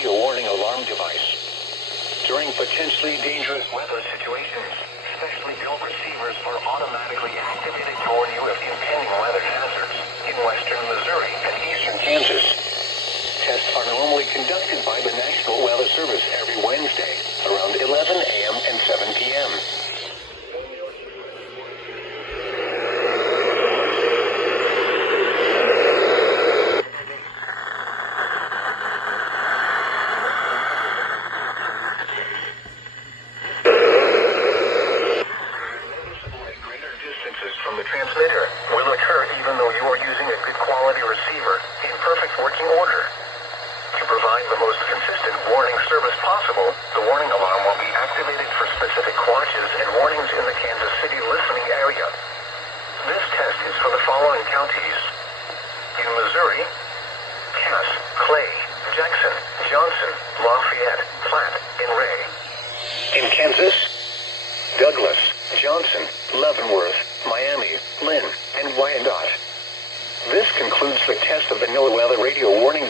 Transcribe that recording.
radio warning alarm device. During potentially dangerous weather situations, specially built receivers are automatically activated to warn you of impending weather hazards in western Missouri and eastern Kansas. Tests are normally conducted by the National Weather Service every Wednesday around 11 a.m. and 7 p.m. From the transmitter will occur even though you are using a good quality receiver in perfect working order. To provide the most consistent warning service possible, the warning alarm will be activated for specific watches and warnings in the Kansas City listening area. This test is for the following counties. In Missouri, Cass, Clay, Jackson, Johnson, Lafayette, Platte, and Ray. In Kansas, Douglas, Johnson, Leavenworth, Miami, Lynn, and Wyandotte. This concludes the test of the NOAA Weather Radio Warning